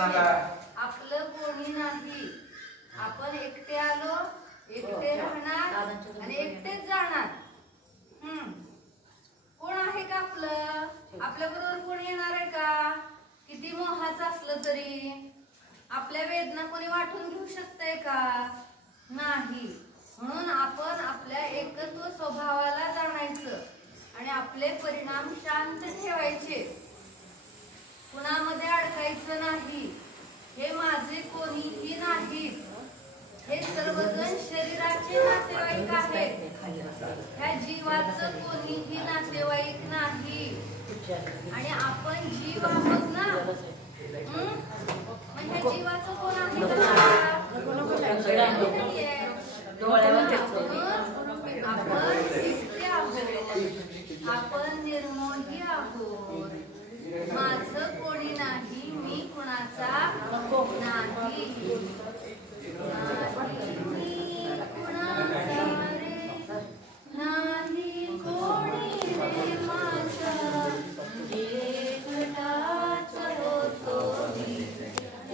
आपलं कोणी नाही. आपण एकटे आलो, एकटे राहणार आणि एकटेच जाणार. कोण आहे का आपलं? आपल्या बरोबर कोण येणार आहे का? किती मोहाचं असलं तरी आपल्या वेदना कोणी वाटून घेऊ शकतंय का? नाही. म्हणून आपण आपल्या एकत्व स्वभावाला जाणायचं आणि आपले परिणाम शांत ठेवायचे. कुणामध्ये अडकायचं नाही. हे माझे कोणीही नाहीत. हे सर्वजण शरीराचे नातेवाईक आहेत. ह्या जीवाचं कोणीही नातेवाईक नाही. आणि आपण जीव आहोत ना. मग ह्या जीवाचं कोण आहे का? आपण एकटे आहोत. आपण निर्मोही आहोत. माझं कोणी नाही, मी कुणाचा नाही. नाही कोणी रे माझा, एकटाच होतो मी,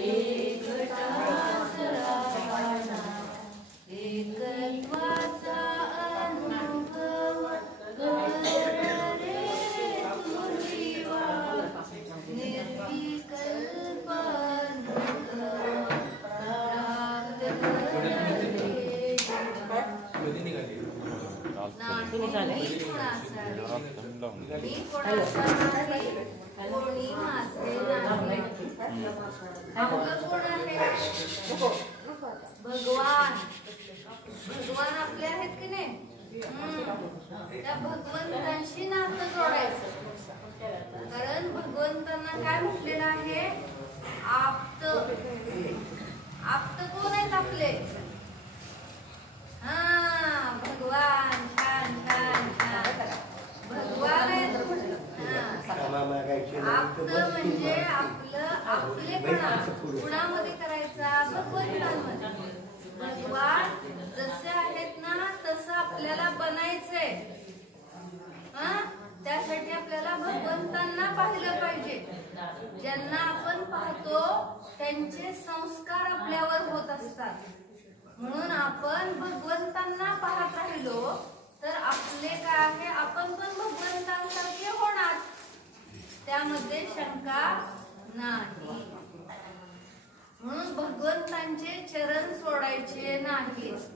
एकटाच राहणार. एकत्वाचा अनुभव कर रे तू जीवा, निर्विकल्प अनुभव प्राप्त कर रे जीवा. नाही मी कुणाचा नाही, कोणी माझे नाही. आपलं कोण आहे? भगवान. भगवान आपले आहेत की नाही? त्या भगवंतांशी नातं जोडायचं. कारण भगवंतांना काय म्हटलेलं आहे? आप्त. आप्त कोण आहेत आपले? भगवान. छान छान छान. भगवान आहेत. आप्त म्हणजे आपलं आपलेपणा कुणामध्ये करायचा? भगवंतांमध्ये. भगवान जसे आहेत ना तसं आपल्याला बनायचंय. त्यासाठी आपल्याला भगवंतांना पाहिलं पाहिजे. ज्यांना आपण पाहतो त्यांचे संस्कार आपल्यावर होत असतात. म्हणून आपण भगवंतांना पाहत राहिलो तर आपले काय आहे? आपण पण भगवंतांसारखे होणार. त्यामध्ये शंका नाही. म्हणून भगवंतांचे चरण सोडायचे नाहीत.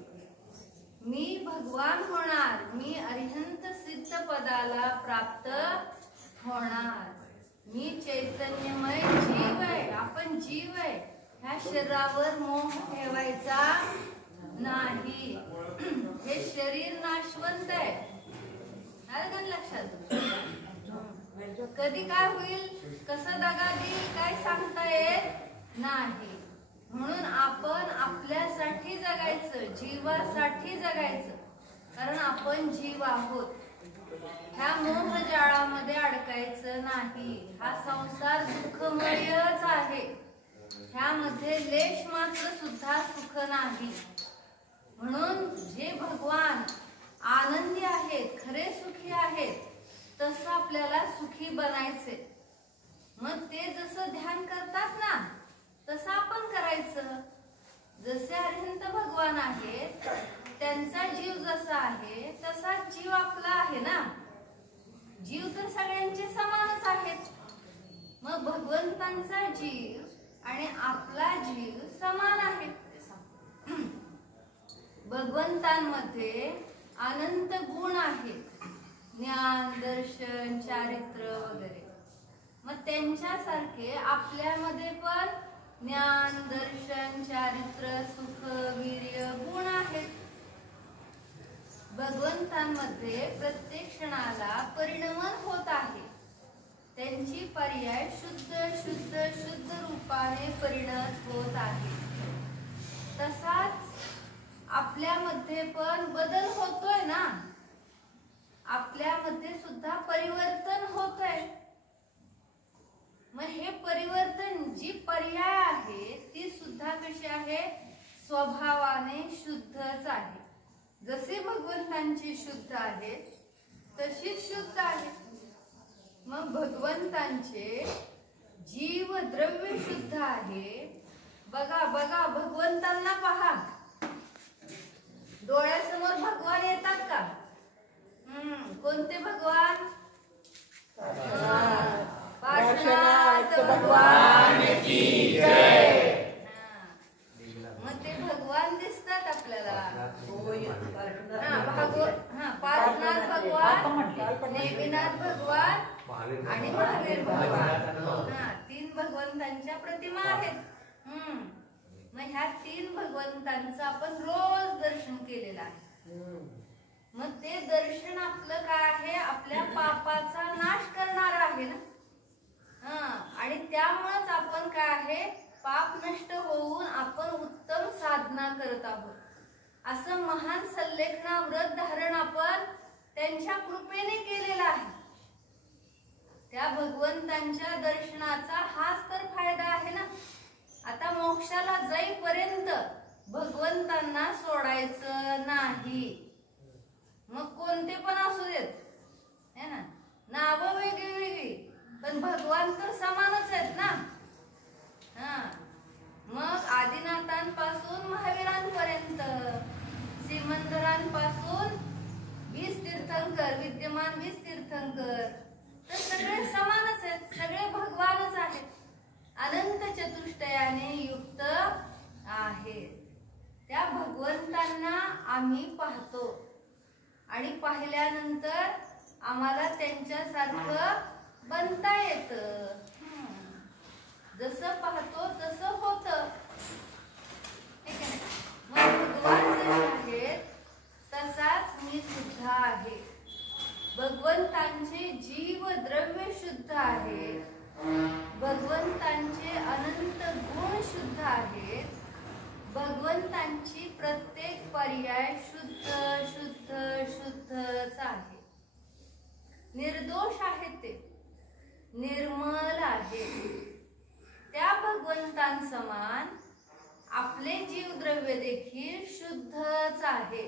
मी भगवान होणार. मी अरिहंत सिद्ध पदाला प्राप्त होणार. मी चैतन्यमय जीव आहे. आपण जीव आहे. ह्या शरीरावर मोह ठेवायचा नाही. हे शरीर नाशवंत आहे. आलं लक्षात? कधी काय होईल, कसं दगा देईल, काय सांगता येत नाही. म्हणून आपण आपल्यासाठी जगायचं, जीवासाठी जगायचं. कारण आपण जीव आहोत. ह्या मोहजाळामध्ये अडकायचं नाही. हा संसार दुःखमयच आहे. ह्यामध्ये लेश मात्र सुद्धा सुख नाही. म्हणून जे भगवान आनंदी आहेत, खरे सुखी आहेत, तसं आपल्याला सुखी बनायचे. मग ते जसं ध्यान करतात ना तसं आपण करायचं. जसे अरिहंत भगवान आहेत, त्यांचा जीव जसा आहे तसाच जीव आपला आहे ना. जीव तर सगळ्यांचे समानच आहेत. मग भगवंतांचा जीव आणि आपला जीव समान आहे. भगवंतांमध्ये अनंत गुण आहेत. ज्ञान, दर्शन, चारित्र्य वगैरे. मग त्यांच्यासारखे आपल्यामध्ये पण ज्ञान, दर्शन, चारित्र्य, सुख, वीर्य गुण आहेत. भगवंतांमध्ये प्रत्येक क्षणाला परिणमन होत आहे. त्यांची पर्याय शुद्ध शुद्ध शुद्ध रूपाने परिणत होत आहे. तसाच आपल्यामध्ये पण बदल होतोय ना. आपल्यामध्ये सुद्धा परिवर्तन होतंय. मग हे परिवर्तन जी पर्याय आहे ती सुद्धा कशी आहे? स्वभावाने शुद्धच आहे. जसे भगवंतांची शुद्ध आहे तशीच शुद्ध आहे. मग भगवंतांचे जीव द्रव्य शुद्ध आहे. बघा बघा भगवंतांना पहा. डोळ्यासमोर भगवान येतात का? कोणते भगवान? पार्श्वनाथ भगवान की जय. मग ते भगवान दिसतात आपल्याला. पार्श्वनाथ भगवान, नेमिनाथ भगवान आणि महावीर भगवान. 3 भगवंतांच्या प्रतिमा आहेत. मग ह्या 3 भगवंतांचं आपण रोज दर्शन केलेलं आहे. मग ते दर्शन आपलं काय आहे? आपल्या पापाचा नाश करणार आहे ना. आणि त्यामुळेच आपण काय आहे? पाप नष्ट होऊन आपण उत्तम साधना करत आहोत. असं महान सल्लेखना व्रत धारण आपण त्यांच्या कृपेने केलेलं आहे. त्या भगवंतांच्या दर्शनाचा हाच तर फायदा आहे ना. आता मोक्षाला जाईपर्यंत भगवंतांना सोडायचं नाही. मग कोणते पण असू देत, है ना. नावं वेगळी वेगळी पण भगवान तर समानच आहेत ना. मग आदिनाथांपासून महावीरांपर्यंत, सिमंदरांपासून 20 तीर्थंकर, विद्यमान 20 तीर्थंकर, तर सगळे समानच आहेत. सगळे भगवानच आहेत. अनंत चतुष्टयाने युक्त आहेत. त्या भगवंतांना आम्ही पाहतो आणि पाहिल्यानंतर आम्हाला त्यांच्यासारखं बनता येतं. जसं पाहतो तसं होतं. मग भगवान जसे आहेत तसाच मी सुद्धा आहे. भगवंतांचे जीव द्रव्य शुद्ध आहे. भगवंतांचे अनंत गुण शुद्ध आहेत. भगवंतांची प्रत्येक पर्याय शुद्ध शुद्ध शुद्धच आहे. निर्दोष आहे, ते निर्मल आहे. त्या भगवंतांसमान आपले जीवद्रव्य देखील शुद्धच आहे.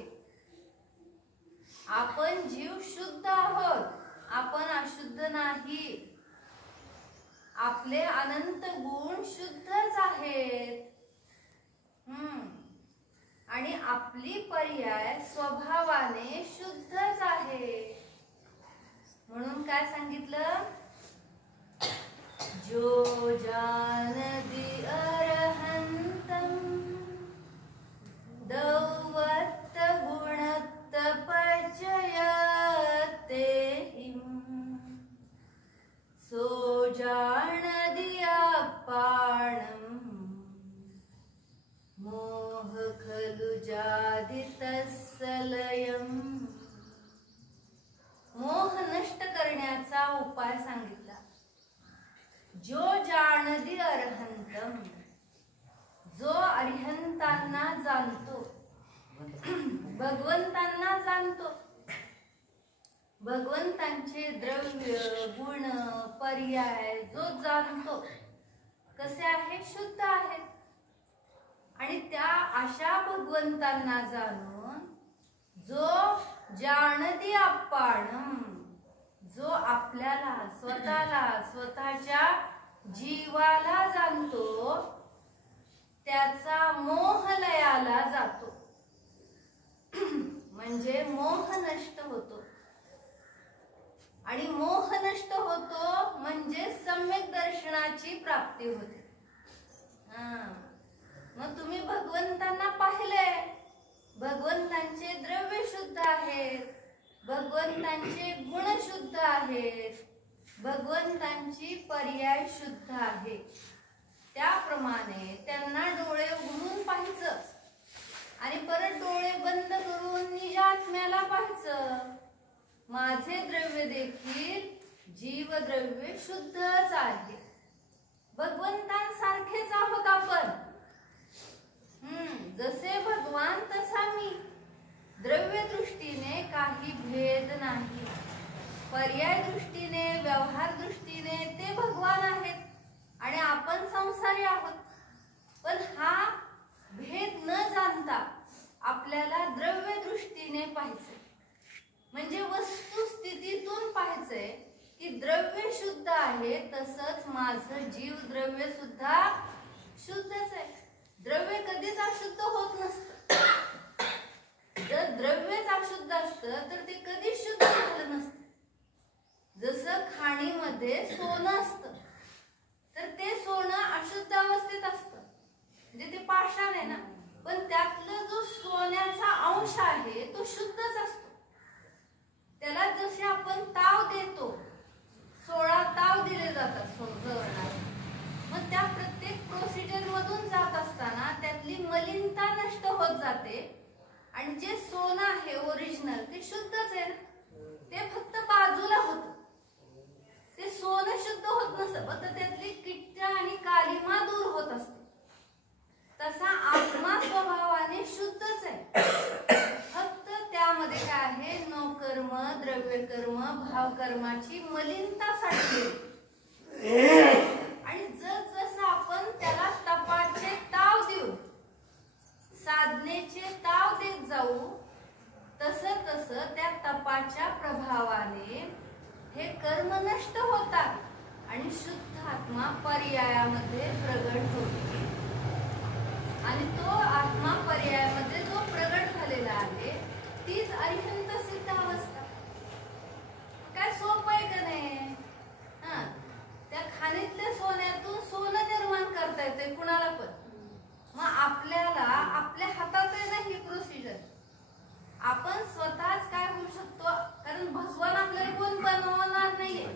आपण जीव शुद्ध आहोत, आपण अशुद्ध नाही. आपले अनंत गुण शुद्धच आहेत. आणि आपली पर्याय स्वभावाने शुद्धच आहे. म्हणून काय सांगितलं? जो जानति अरहंतम दौवत्त गुणत्त पचयते सो जानति अपाणम मोह खलु जादितस्सलयम. मोह नष्ट करण्याचा उपाय सांगितला. जो जानति अरहंतम, जो अरिहंतांना जाणतो, भगवंतांना जाणतो. भगवंतांचे द्रव्य गुण पर्याय जो जाणतो कसे आहे? शुद्ध आहेत. आणि त्या अशा भगवंतांना जाणून जो जानति अपाणम, जो आपल्याला स्वतःला स्वतःच्या जीवाला जाणतो त्याचा मोह लयाला जातो. म्हणजे मोह नष्ट होतो. आणि मोह नष्ट होतो म्हणजे सम्यक दर्शनाची प्राप्ती होते. मग तुम्ही भगवंतांना पाहिले, भगवंतांचे द्रव्य शुद्ध आहेत, भगवंतांचे गुण शुद्ध आहेत, भगवंतांची पर्याय शुद्ध आहे. त्याप्रमाणे त्यांना डोळे उघडून पाहायचं आणि परत डोळे बंद करून निज आत्म्याला पाहायचं. माझे द्रव्य देखील जीवद्रव्य शुद्धच आहे. भगवंतांसारखेच आहोत आपण. जसे भगवान तसा मी. द्रव्य दृष्टीने काही भेद नाही. पर्याय दृष्टीने, व्यवहार दृष्टीने ते भगवान आहेत आणि आपण संसारी आहोत. पण हा भेद न जाणता आपल्याला द्रव्य दृष्टीने पाहायचे. म्हणजे वस्तुस्थितीतून पाहायचंय की द्रव्य शुद्ध आहे, तसंच माझं जीव द्रव्य सुद्धा शुद्धच आहे. द्रव्य कधीच अशुद्ध होत नसतं. जर द्रव्यच अशुद्ध असतं तर ते कधीच शुद्ध झालं नसतं. जसं खाणीमध्ये सोनं असतं तर ते सोनं अशुद्ध अवस्थेत असतं, म्हणजे ते पाषाण आहे ना, पण त्यातलं जो सोन्याचा अंश आहे तो शुद्धच असतो. त्याला जसे आपण ताव देतो, 16 ताव दिले जातात सोन्याला, मग त्या प्रत्येक प्रोसिजर मधून जात असताना त्यातली मलिनता नष्ट होत जाते आणि जे सोनं आहे ओरिजिनल ते शुद्धच आहे, ते फक्त बाजूला होतं. ते सोनं शुद्ध होत नसतं, फक्त त्यातली किट्ट आणि कालिमा दूर होत असते. तसा आत्मा स्वभावाने शुद्धच आहे, फक्त त्यामध्ये काय आहे, न कर्म, द्रव्य कर्म, भाव कर्माची मलिनता साठली. आणि जसं आपण त्याला तपाचे ताव देऊ, साधनेचे ताव देत जाऊ, तसं तसं त्या तपाच्या प्रभावाने हे कर्म नष्ट होतात आणि शुद्ध आत्मा पर्यायामध्ये प्रगट होतो. आणि तो आत्मा पर्यायामध्ये जो प्रगट झालेला आहे तीच अरिहंत सिद्ध अवस्था. काय सोपं आहे का नाही? त्या खाणीतल्या सोन्यातून सोनं निर्माण करता येते कुणाला पण. मग आपल्याला आपल्या हातात आहे ना ही प्रोसिजर. आपण स्वतःच काय होऊ शकतो, कारण भगवान आपल्याला कोण बनवणार नाहीये.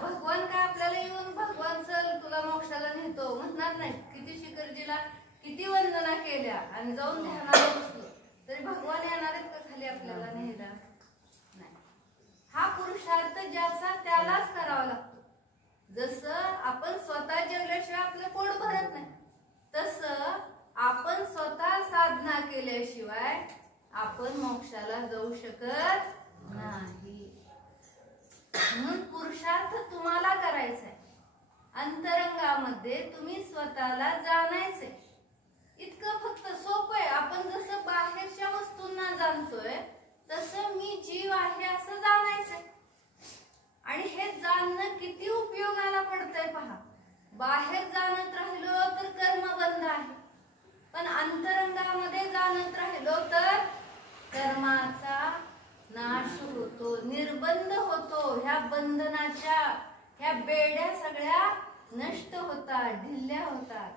भगवान काय आपल्याला येऊन भगवान चल तुला मोक्षाला नेतो म्हणणार नाही. किती शिखरजीला किती वंदना केल्या आणि जाऊन ध्यानाला बसलो तरी भगवान येणार आहेत का खाली आपल्याला न्यायला? नाही. हा पुरुषार्थ ज्याचा त्यालाच करावा लागतो. जसं आपण स्वतः जेवल्याशिवाय आपलं पोट भरत नाही, तसं आपण स्वतः साधना केल्याशिवाय आपण मोक्षाला जाऊ शकत नाही. म्हणून पुरुषार्थ तुम्हाला करायचा आहे. अंतरंगामध्ये तुम्ही स्वतःला जाणायचे. इतकं फक्त सोपं आहे. आपण जसं बाहेरच्या वस्तूंना जाणतोय तसं मी जीव आहे असं जाणायचंय. आणि हे जाणणं किती उपयोगाला पडतंय पहा. बाहेर जाणत राहिलो तर कर्म बंद आहे, पण अंतरंगामध्ये जाणत राहिलो तर कर्माचा नाश होतो, निर्बंध होतो. ह्या बंधनाच्या ह्या बेड्या सगळ्या नष्ट होतात, ढिल्या होतात.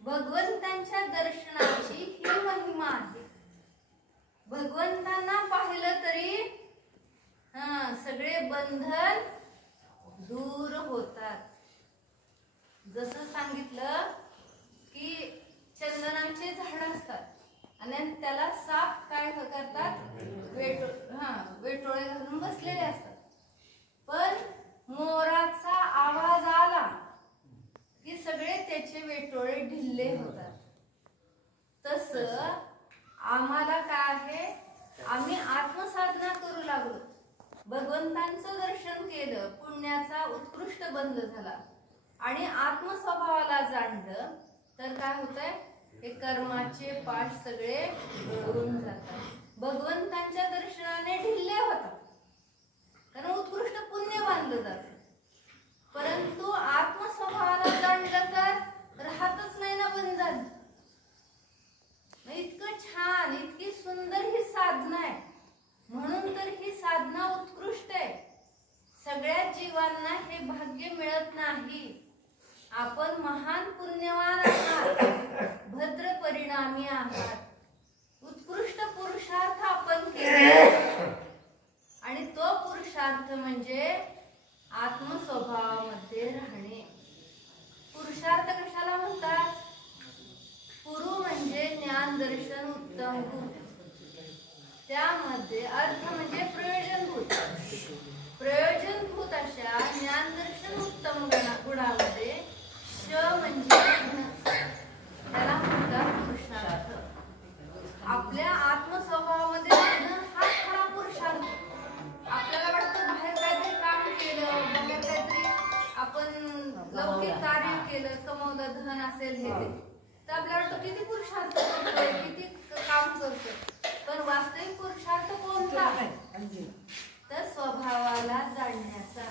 भगवंतांच्या दर्शनाची ही महिमा आहे. भगवंतांना पाहिलं तरी सगळे बंधन दूर होतात. जसं सांगितलं की चंदनाचे झाड असतात आणि त्याला साप काय करतात, वेटोळे घालून बसलेले असतात. पण मोराचा आवाज आला की सगळे त्याचे वेटोळे ढिल्ले होतात. तसं आम्हाला काय आहे, आम्ही आत्मसाधना करू लागलो, भगवंतांचं दर्शन केलं, पुण्याचा उत्कृष्ट बंध झाला आणि आत्मस्वभावाला जाणलं तर काय होतंय, हे कर्माचे पाठ सगळे गळून जातात. भगवंतांच्या दर्शनाने ढिल्ले होतात कारण उत्कृष्ट पुण्य बांधलं जातं. परंतु आत्मस्वभावाला जाणलं तर राहतच नाही ना बंधन. इतकं छान, इतकी सुंदर ही साधना आहे. म्हणून तर ही साधना उत्कृष्ट आहे. सगळ्या जीवांना हे भाग्य मिळत नाही. आपण महान पुण्यवान आहात, भद्र परिणामी आहात. उत्कृष्ट पुरुषार्थ आपण केला आणि तो पुरुषार्थ म्हणजे आत्मस्वभावामध्ये राहणे. पुरुषार्थ कशाला म्हणतात? पुरु म्हणजे ज्ञान दर्शन उत्तम गुण. त्यामध्ये अर्थ म्हणजे प्रयोजनभूत. प्रयोजनभूत अशा ज्ञान दर्शन उत्तम गुणामध्ये श म्हणजे त्याला म्हणतात पुरुषार्थ. आपल्या आत्मस्वभावामध्ये हा खरा पुरुषार्थ. आपल्याला वाटतं बाहेर काहीतरी काम केलं, बाहेर काहीतरी आपण लौकिक कार्य केलं, कमवलं, धन असेल हे तर आपल्याला वाटतं किती पुरुषार्थ करतोय, किती काम करतोय. पण वास्तविक पुरुषार्थ कोणता? तर स्वभावाला जाणण्याचा.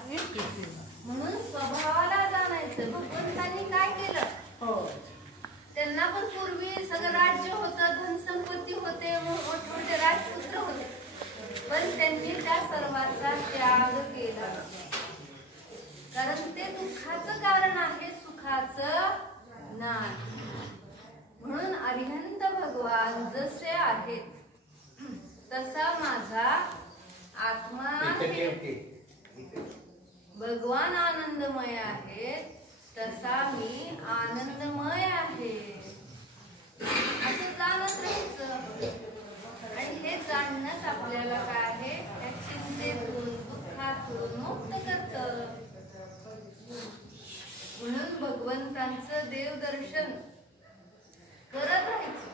म्हणून स्वभावाला जाणायचं. भगवंतांनी काय केलं, मोक्षाचं नाही. म्हणून अरिहंत भगवान जसे आहेत तसा माझा आत्मा आहे. भगवान आनंदमय आहेत तसा मी आनंदमय आहे असं जाणत राहायचं. आणि हे जाणणंच आपल्याला काय आहे, त्या चिंतेतून दुःखातून मुक्त करतं. म्हणून भगवंतांचं देवदर्शन करत राहायचं.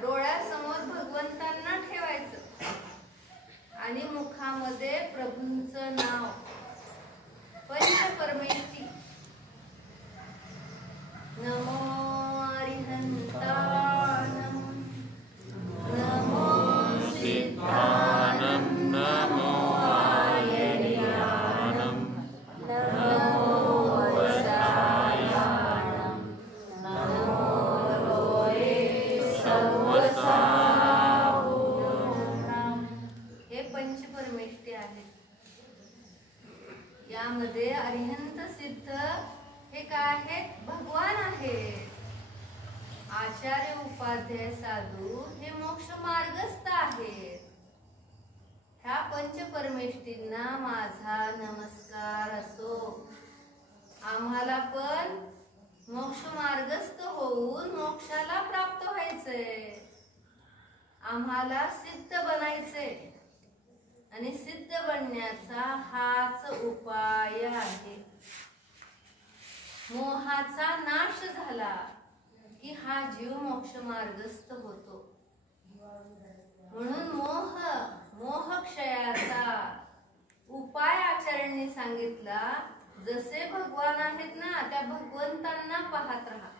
डोळ्यासमोर भगवंतांना ठेवायचं आणि मुखामध्ये प्रभूंचं नाव पंचपरमेष्ठी नमो अरिहंतानम नमो सिद्धानम नमो आयर्यानम नमो वसायानम नमो लोये सवसाहुनम. हे पंचपरमेष्ठी आहेत. यामध्ये अरिहंत सिद्ध हे काय आहेत, भगवान आहेत. आचार्य उपाध्याय साधू हे मोक्ष मार्गस्थ आहेत. ह्या पंचपरमेष्ठींना माझा नमस्कार असो. आम्हाला पण मोक्ष मार्गस्थ होऊन मोक्षाला प्राप्त व्हायचंय. आम्हाला सिद्ध बनायचंय आणि सिद्ध बनण्याचा हाच उपाय आहे. मोहाचा नाश झाला की हा जीव मोक्ष मार्गस्थ होतो. म्हणून मोहक्षयाचा उपाय आचार्यांनी सांगितला. जसे भगवान आहेत ना, त्या भगवंतांना पाहत राहा.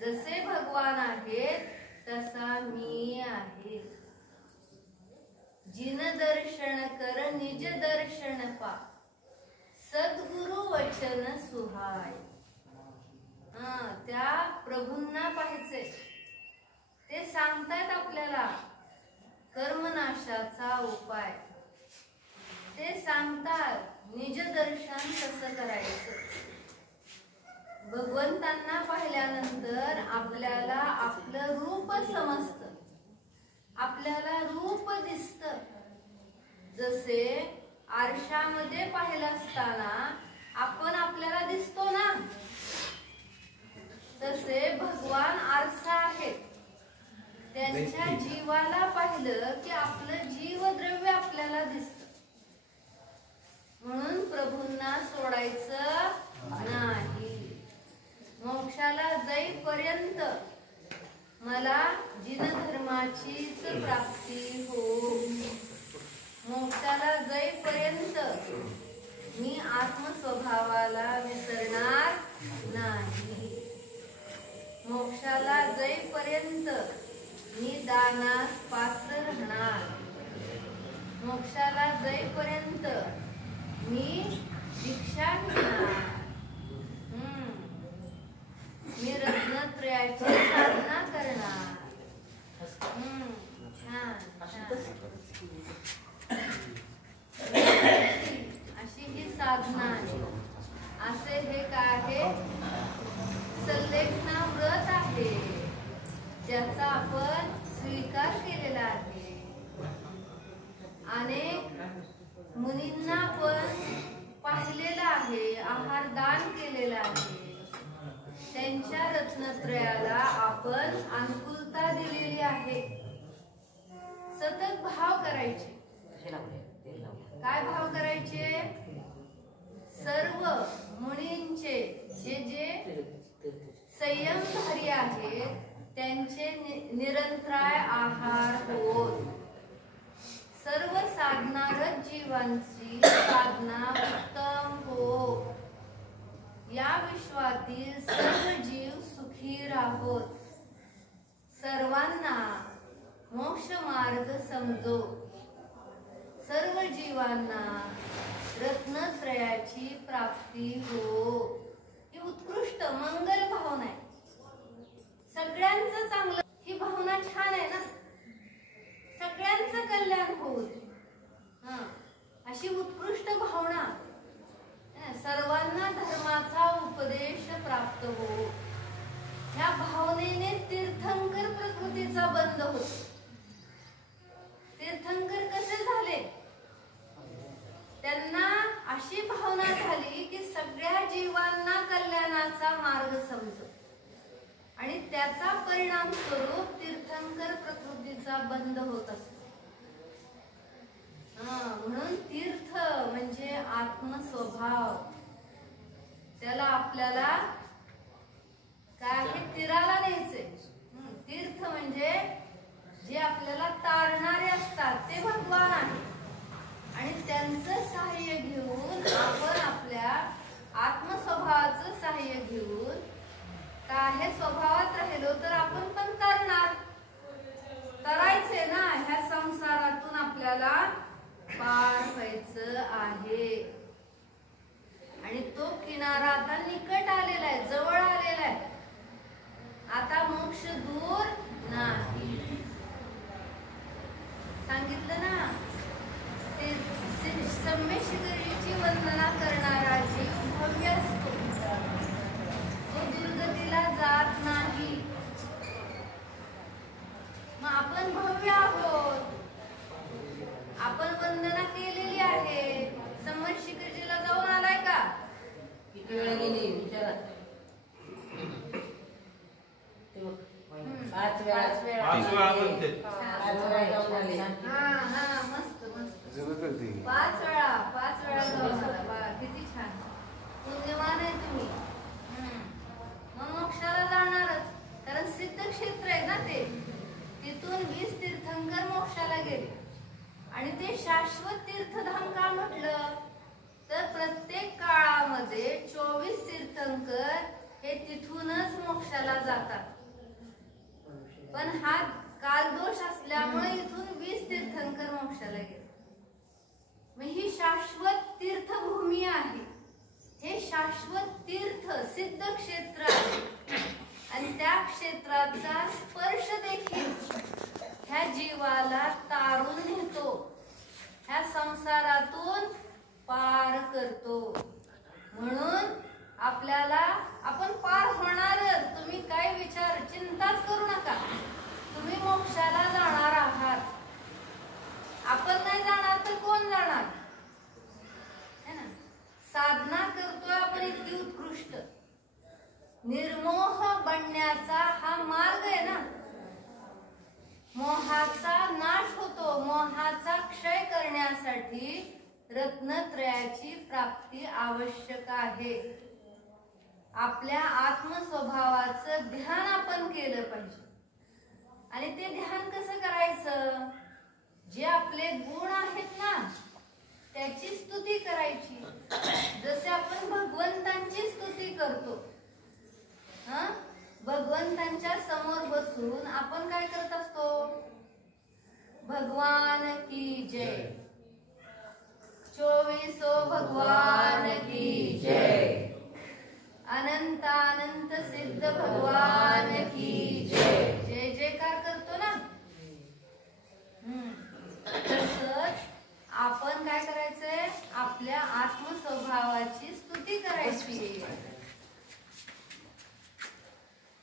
जसे भगवान आहेत तसा मी आहे. जिन दर्शन कर निज दर्शन पा, सद्गुरु वचन सुहाय. त्या प्रभूंना पाहायचे. ते सांगतायत आपल्याला कर्मनाशाचा उपाय. ते सांगतात निज दर्शन कसं करायचं. भगवंतांना पाहिल्यानंतर आपल्याला आपलं रूप समजतं. आपल्याला रूप दिसतं. जसे आरशामध्ये पाहिलं असताना आपण आपल्याला दिसतो ना, तसे भगवान आरसा आहेत. त्यांच्या जीवाला पाहिलं की आपलं जीवद्रव्य आपल्याला दिसतं. म्हणून प्रभूंना सोडायचं नाही. मोक्षाला जाईपर्यंत मला जिनधर्माचीच प्राप्ती हो. मोक्षाला जाईपर्यंत मी आत्मस्वभावाला विसरणार नाही. मोक्षाला जाईपर्यंत मी दानास पात्र राहणार. मोक्षाला जाईपर्यंत मी दीक्षा घेणार. मी रत्नत्रयाची साधना करणार. अशी ही साधना आहे. असे हे काय आहे, संलेखना व्रत आहे, ज्याचा आपण स्वीकार केलेला आहे. अनेक मुनींना पण पाहिलेला आहे, आहार दान केलेला आहे. त्यांच्या रत्नत्रयाला आपण अनुकूलता दिलेली आहे. सतत भाव करायचे. काय भाव करायचे? सर्व मुनींचे जे संयमधारी आहेत त्यांचे निरंतराय आहार होत. सर्व साधणारच जीवांची साधना उत्तम हो. या विश्वातील सर्व जीव सुखी राहोत. सर्वांना मोक्ष मार्ग समजो. सर्व जीवांना रत्नत्रयाची प्राप्ती हो. ही उत्कृष्ट मंगल भावना आहे. सगळ्यांचं चांगलं, ही भावना छान आहे ना. सगळ्यांचं कल्याण होऊ दे, अशी उत्कृष्ट भावना. सर्वांना धर्माचा उपदेश प्राप्त हो, ह्या भावनेने तीर्थंकर प्रकृतीचा बंध होतो. तीर्थंकर कसे झाले? त्यांना अशी भावना झाली की सगळ्या जीवांना कल्याणाचा मार्ग समजतो आणि त्याचा परिणाम स्वरूप तीर्थंकर प्रकृतीचा बंध होत असतो. म्हणून तीर्थ म्हणजे आत्मस्वभाव. त्याला आपल्याला काय तीराला न्यायचंय. तीर्थ म्हणजे जे आपल्याला तारणारे असतात ते भगवान आहे आणि त्यांचं सहाय्य घेऊन आपण आपल्या आत्मस्वभावाचं सहाय्य घेऊन काय स्वभावात राहिलो तर आपण पण तरणार. तरायचे ना, ह्या संसारातून आपल्याला पार व्हायचं आहे आणि तो किनारा आता निकट आलेला आहे, जवळ आलेला आहे. आता मोक्ष दूर नाही. सांगितलं ना, ते सम्यशिखरीची वंदना करणारा जीव भव्य असतो, तो दुर्गतीला जात नाही. मग आपण भव्य आहोत, आपण वंदना केलेली आहे. सम्यशिखरीला जाऊन आलाय का? किती वेळा गेली विचारा. 5 वेळा. 5 वेळा म्हणते. 5 वेळा जाऊन आली ना. मस्त मस्त. 5 वेळा जाऊन आला. किती छान, पुण्यवान आहे तुम्ही. मग मोक्षाला जाणारच, कारण सिद्ध क्षेत्र आहे ना ते. तिथून 20 तीर्थंकर मोक्षाला गेले आणि ते शाश्वत तीर्थधाम का म्हटलं तर प्रत्येक काळामध्ये 24 तीर्थंकर हे तिथूनच मोक्षाला जातात. पण हा कालदोष असल्यामुळे इथून 20 तीर्थंकर मोक्षाला गेले. मग ही शाश्वत तीर्थभूमी आहे, हे शाश्वत तीर्थ सिद्ध क्षेत्र आहे आणि त्या क्षेत्राचा स्पर्श देखील ह्या जीवाला तारून नेतो, ह्या संसारातून पार करतो. म्हणून आपल्याला आपण पार होणारच. तुम्ही काय विचार चिंताच करू नका, तुम्ही मोक्षाला जाणार आहात. आपण नाही जाणार तर कोण जाणार है ना. साधना करतोय आपण इतकी उत्कृष्ट, निर्मोह बनण्याचा हा मार्ग आहे ना. मोहाचा नाश होतो, मोहाचा क्षय करण्यासाठी रत्नत्रयाची प्राप्ती आवश्यक आहे. आपल्या आत्मस्वभावाचं ध्यान आपण केलं पाहिजे. आणि ते ध्यान कसं करायचं? जे आपले गुण आहेत ना त्याची स्तुती करायची. जसे आपण भगवंतांची स्तुती करतो, भगवंतांच्या समोर बसून आपण काय करत असतो? भगवान की जय, 24 भगवान की जय, अनंतानंत सिद्ध भगवान की जय. जय जयकार करतो ना. तसंच आपण काय करायचंय? आपल्या आत्मस्वभावाची स्तुती करायची,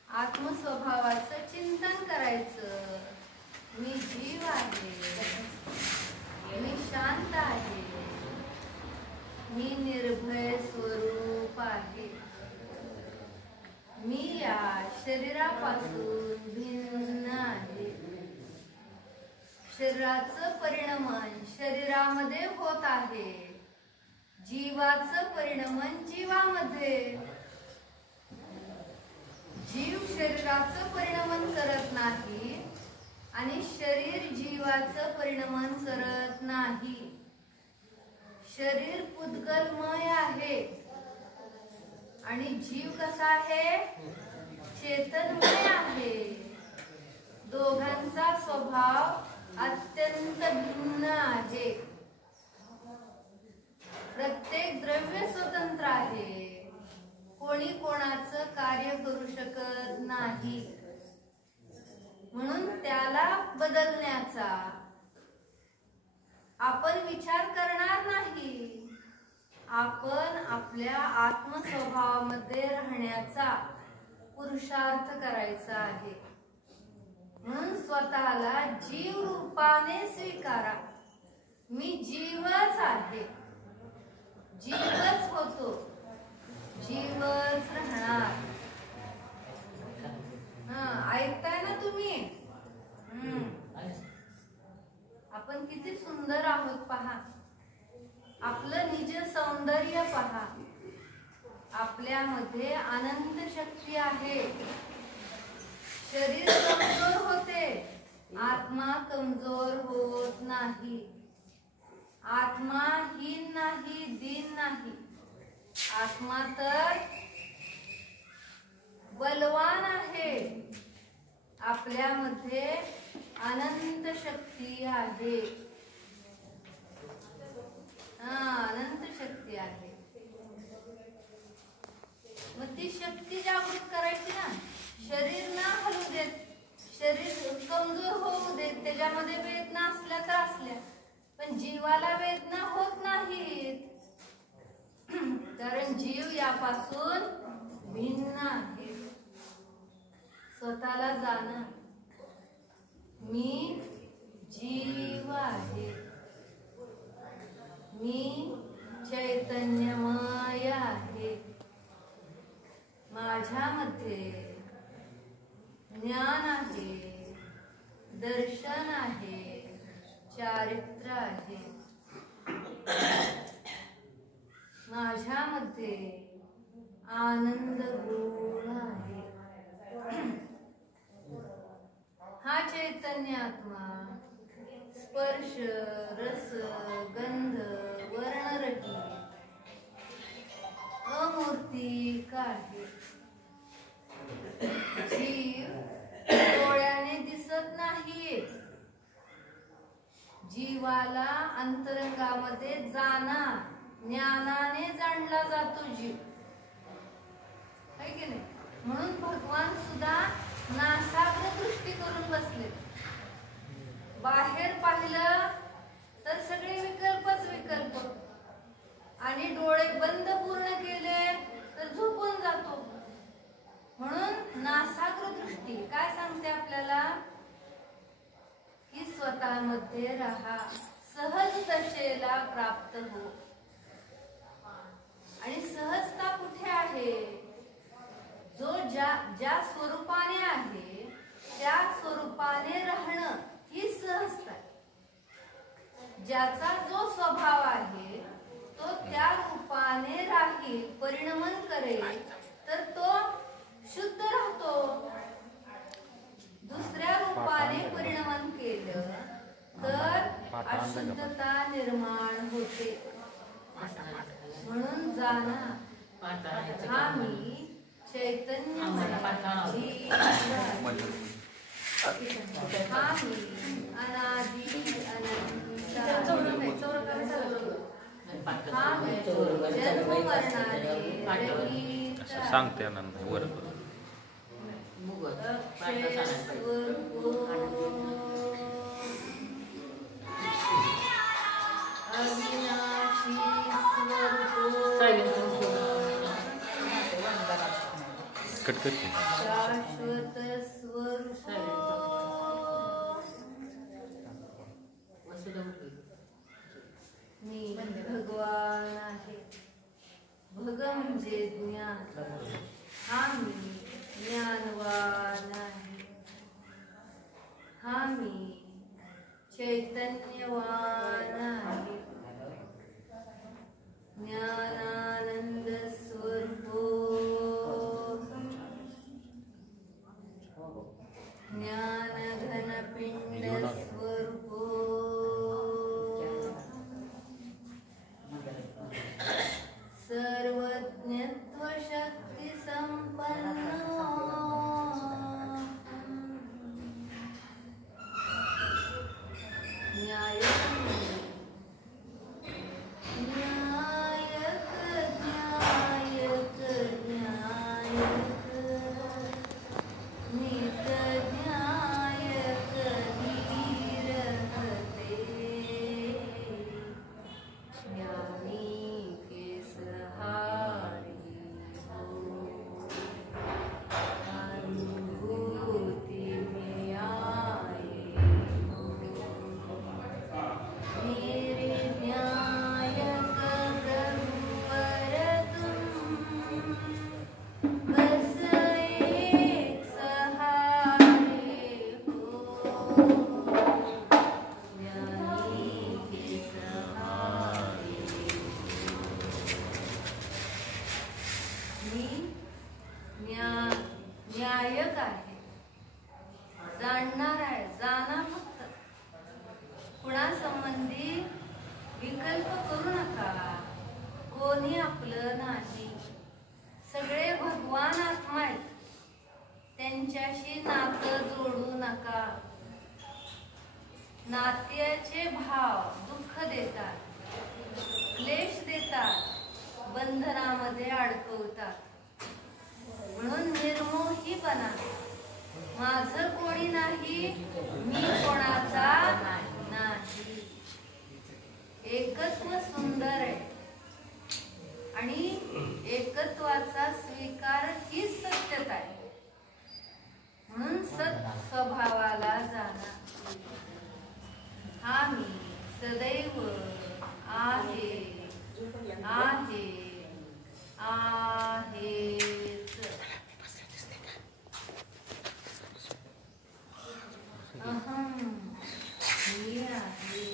आत्मस्वभावाचं चिंतन करायचं. मी जीव आहे, मी शांत आहे, मी निर्भय स्वरूप आहे, मी या शरीरापासून भिन्न आहे. शरीराचं परिणमन शरीरामध्ये होत आहे, जीवाचं परिणमन जीवामध्ये. जीव शरीराचं परिणमन करत नाही आणि शरीर जीवाचं परिणमन करत नाही. शरीर पुद्गलमय आहे आणि जीव कसा आहे? चेतनमय आहे. दोघांचा स्वभाव अत्यंत भिन्न आहे. प्रत्येक द्रव्य स्वतंत्र आहे, कोणी कोणाचं कार्य करू शकत नाही. म्हणून त्याला बदलण्याचा आपण विचार करणार नाही. आपण आपल्या आत्मस्वभावामध्ये राहण्याचा पुरुषार्थ करायचा आहे. म्हणून स्वतःला जीव रूपाने स्वीकारा. मी जीवच आहे, जीवच होतो, जीवच राहणार. ऐकताय ना तुम्ही? आपण किती सुंदर आहोत पहा. आपलं निज सौंदर्य पहा. आपल्यामध्ये अनंत शक्ती आहे. शरीर कमजोर होते, आत्मा कमजोर होत नाही. आत्मा हीन नाही, दीन नाही. आत्मा तर बलवान आहे. आपल्यामध्ये अनंत शक्ती आहे. अनंत शक्ती आहे. मग ती शक्ती जागृत करायची ना. शरीर ना हलू देत, शरीर कमजोर होऊ देत, त्याच्यामध्ये वेदना असल्या तर असल्या, पण जीवाला वेदना होत नाहीत. कारण जीव यापासून भिन्न आहे. स्वतःला जाणं. मी जीव आहे, मी चैतन्यमय आहे. माझ्यामध्ये ज्ञान आहे, दर्शन आहे, चारित्र्य आहे. माझ्यामध्ये आनंद गुण आहे. हा चैतन्य आत्मा स्पर्श, रस, गंध, वर्णरहित, अमूर्तिक आहे. जीव डोळ्याने दिसत नाही. जीवाला अंतरंगामध्ये जाणार, ज्ञानाने जाणला जातो जीव, है की नाही? म्हणून भगवान सुद्धा नासाग्र दृष्टी करून बसले. बाहेर पाहिलं तर सगळे विकल्पच विकल्प, आणि डोळे बंद पूर्ण केले तर झोपून जातो. म्हणून नासाग्र दृष्टी काय सांगते आपल्याला? की स्वतःमध्ये राहा, सहजतेला प्राप्त हो. आणि सहजता कुठे आहे? जो ज्या स्वरूपाने आहे त्या स्वरूपाने राहणं ही सहजता. ज्याचा जो स्वभाव आहे तो त्या रूपाने राहील, परिणमन करेल, तर तो शुद्ध राहतो. दुसऱ्या रूपाने परिणमन केलं तर अशुद्धता निर्माण होते. म्हणून जाणा, हा मी चैतन्य, हा मी अनादि अनंत, हा मी जन्म मरणारे रहित सांगते आनंद वर अक्षय स्वरूप अविनाशी स्वरूप कटकट शाश्वत स्वरूप मी भगवान आहे. भग म्हणजे ज्ञान. हा मी ज्ञानवान आहे. हा मी चैतन्यवान आहे. ज्ञानानंद स्वरूप ज्ञान घन पिंड स्वरूप सर्वज्ञत्व शक्ती मनुष्याशी नातं जोडू नका. नात्याचे भाव दुःख देतात, क्लेश देतात, बंधनामध्ये अडकवतात. म्हणून निर्मोहीपणा, माझं कोणी नाही, मी कोणाचा नाही. एकत्व सुंदर आहे आणि एकत्वाचा स्वीकार हीच सत्यता आहे. म्हणून सत स्वभावाला जाणार. हा मी सदैव आहे आहे आहेच. अहं मी आहे.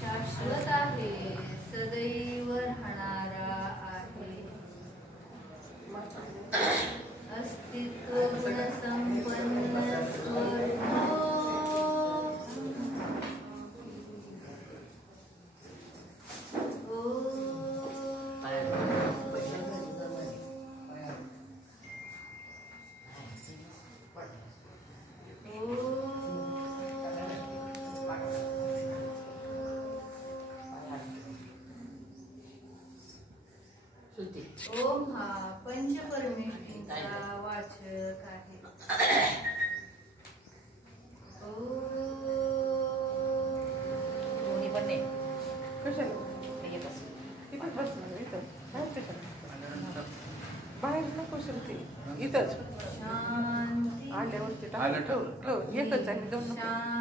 शाश्वत आहे, सदैव राहणारा आहे. अस्तित्व गुण संपन्न स्वरूप. ओम हा पंचपरमेष्ठींचा वाचक आहे. दोन्ही पण नाही. बाहेर नको इथंच शांती आल्यावरती एकच आहे, जाऊ नको.